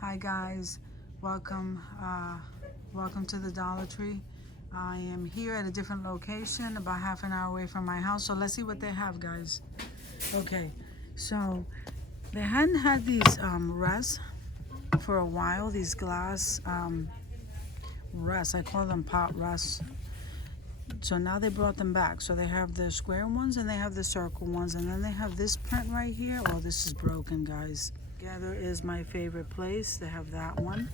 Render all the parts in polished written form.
Hi guys, welcome welcome to the Dollar Tree. I am here at a different location, about half an hour away from my house. So let's see what they have, guys. Okay, so they hadn't had these rests for a while. These glass rests, I call them pot rests. So now they brought them back. So they have the square ones and they have the circle ones, and then they have this print right here. Oh, this is broken, guys. Together is my favorite place. They have that one.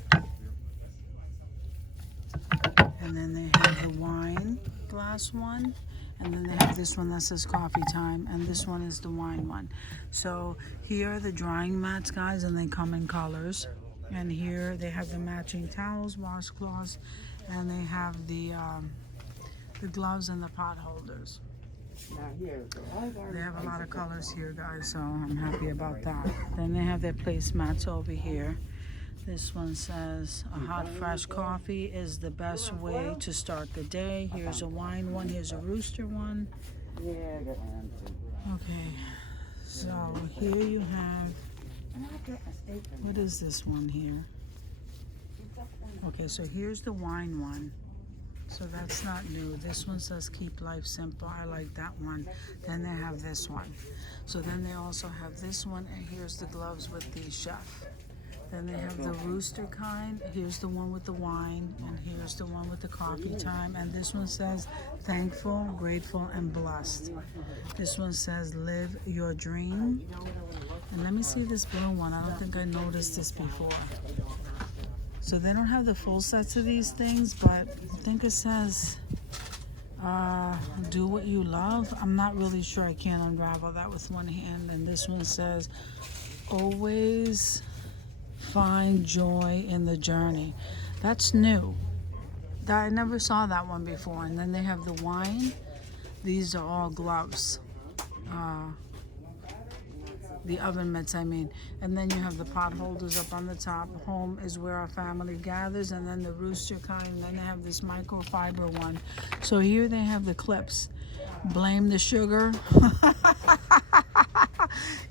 And then they have the wine glass one. And then they have this one that says coffee time. And this one is the wine one. So here are the drying mats, guys, and they come in colors. And here they have the matching towels, washcloths, and they have the gloves and the pot holders. They have a lot of colors here, guys, so I'm happy about that. Then they have their placemats over here. This one says a hot fresh coffee is the best way to start the day. Here's a wine one, here's a rooster one. Okay, so here you have, what is this one here? Okay, so here's the wine one. So that's not new. This one says keep life simple. I like that one. Then they have this one. So then they also have this one, and here's the gloves with the chef. Then they have the rooster kind. Here's the one with the wine, and here's the one with the coffee time. And this one says thankful, grateful, and blessed. This one says live your dream. And let me see this blue one. I don't think I noticed this before. So they don't have the full sets of these things, but I think it says do what you love. I'm not really sure. I can't unravel that with one hand. And this one says always find joy in the journey. That's new. I never saw that one before. And then they have the wine. These are all gloves. The oven mitts, I mean. And then you have the pot holders up on the top. Home is where our family gathers. And then the rooster kind. And then they have this microfiber one. So here they have the clips. Blame the sugar.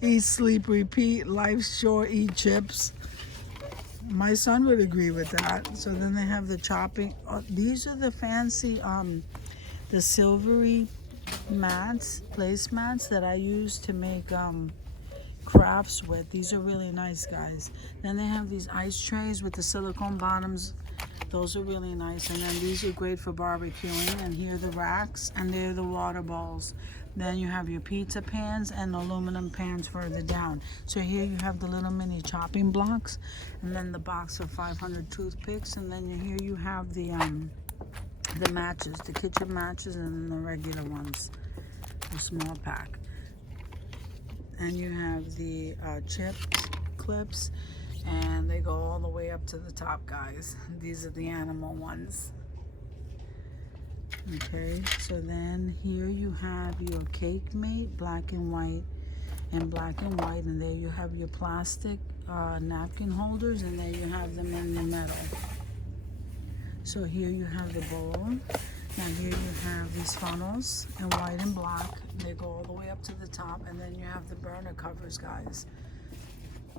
Eat, sleep, repeat. Life's short, eat chips. My son would agree with that. So then they have the chopping. These are the fancy, the silvery mats, placemats that I use to make crafts with. These are really nice, guys. Then they have these ice trays with the silicone bottoms. Those are really nice. And then these are great for barbecuing. And here are the racks, and they're the water bowls. Then you have your pizza pans and aluminum pans further down. So here you have the little mini chopping blocks, and then the box of 500 toothpicks. And then here you have the matches, the kitchen matches, and then the regular ones, the small pack. And you have the chips, clips, and they go all the way up to the top, guys. These are the animal ones. Okay, so then here you have your cake mate, black and white, and black and white. And there you have your plastic napkin holders, and there you have them in the metal. So here you have the bowl. Now here you have these funnels in white and black. They go all the way up to the top, and then you have the burner covers, guys.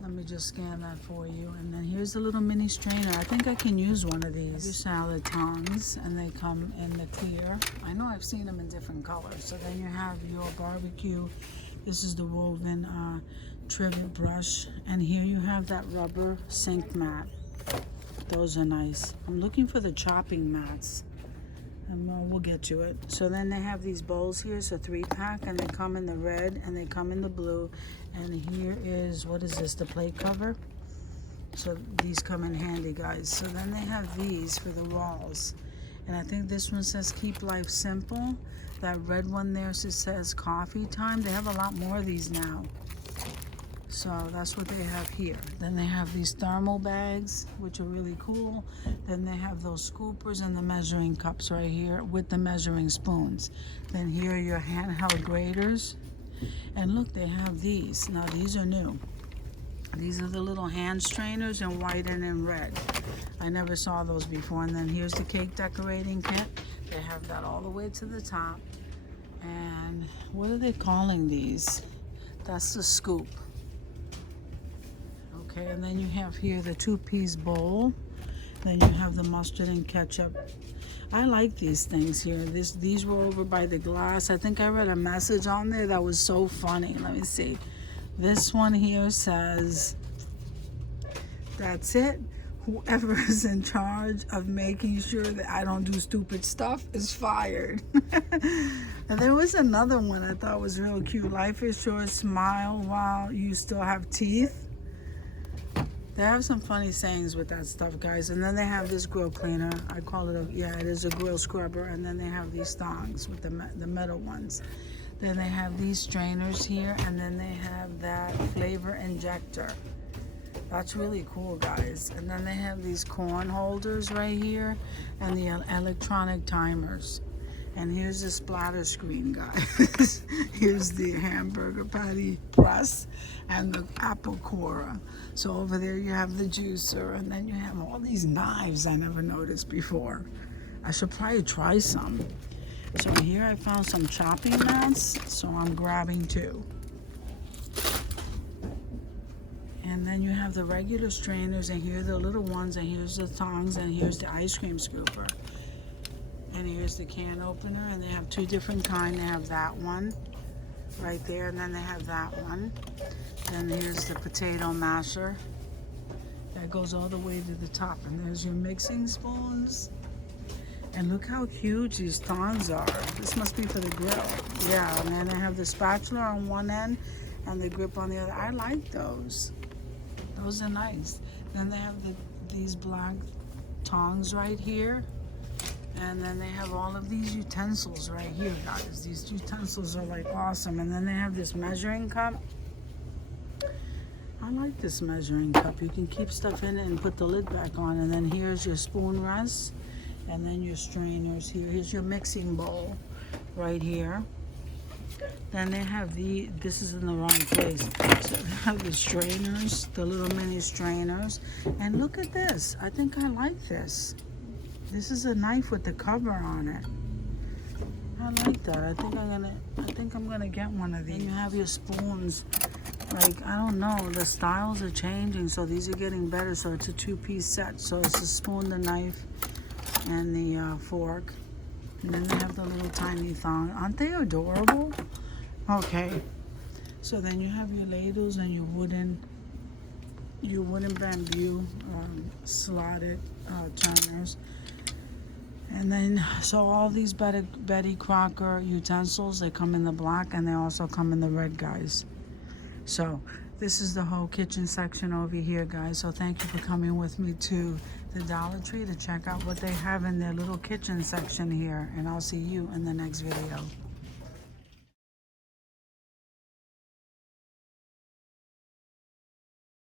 Let me just scan that for you. And then here's the little mini strainer. I think I can use one of these. Your salad tongs, and they come in the clear. I know I've seen them in different colors. So then you have your barbecue. This is the woven trivet brush. And here you have that rubber sink mat. Those are nice. I'm looking for the chopping mats. And we'll get to it. So then they have these bowls here, so 3-pack, and they come in the red and they come in the blue. And here is, what is this, the plate cover? So these come in handy, guys. So then they have these for the walls. And I think this one says keep life simple. That red one there says coffee time. They have a lot more of these now. So that's what they have here. Then they have these thermal bags, which are really cool. Then they have those scoopers and the measuring cups right here with the measuring spoons. Then here are your handheld graters. And look, they have these. Now these are new. These are the little hand strainers in white and in red. I never saw those before. And then here's the cake decorating kit. They have that all the way to the top. And what are they calling these? That's the scoop. Okay, and then you have here the 2-piece bowl. Then you have the mustard and ketchup. I like these things here. These were over by the glass. I think I read a message on there that was so funny. Let me see. This one here says, "That's it. Whoever is in charge of making sure that I don't do stupid stuff is fired." And there was another one I thought was real cute. "Life is short. Smile while you still have teeth." They have some funny sayings with that stuff, guys. And then they have this grill cleaner. I call it it is a grill scrubber. And then they have these tongs with the metal ones. Then they have these strainers here, and then they have that flavor injector. That's really cool, guys. And then they have these corn holders right here, and the electronic timers. And here's the splatter screen, guys. Here's the hamburger patty press and the apple corer. So over there you have the juicer, and then you have all these knives I never noticed before. I should probably try some. So here I found some chopping mats, so I'm grabbing 2. And then you have the regular strainers, and here are the little ones, and here's the tongs, and here's the ice cream scooper. And here's the can opener, and they have 2 different kinds. They have that one right there, and then they have that one. Then here's the potato masher that goes all the way to the top. And there's your mixing spoons. And look how huge these tongs are. This must be for the grill. Yeah, and then they have the spatula on one end and the grip on the other. I like those. Those are nice. Then they have these black tongs right here. And then they have all of these utensils right here, guys. These utensils are like awesome. And then they have this measuring cup. I like this measuring cup. You can keep stuff in it and put the lid back on. And then here's your spoon rest. And then your strainers here. Here's your mixing bowl right here. Then they have this is in the wrong place. So they have the strainers, the little mini strainers. And look at this. I think I like this. This is a knife with the cover on it. I like that. I think I'm gonna get one of these. And you have your spoons. Like, I don't know, the styles are changing, so these are getting better. So it's a 2-piece set. So it's the spoon, the knife, and the fork. And then they have the little tiny thong. Aren't they adorable? Okay. So then you have your ladles and your wooden bamboo slotted turners. And then, so all these Betty Crocker utensils, they come in the black, and they also come in the red, guys. So this is the whole kitchen section over here, guys. So thank you for coming with me to the Dollar Tree to check out what they have in their little kitchen section here. And I'll see you in the next video.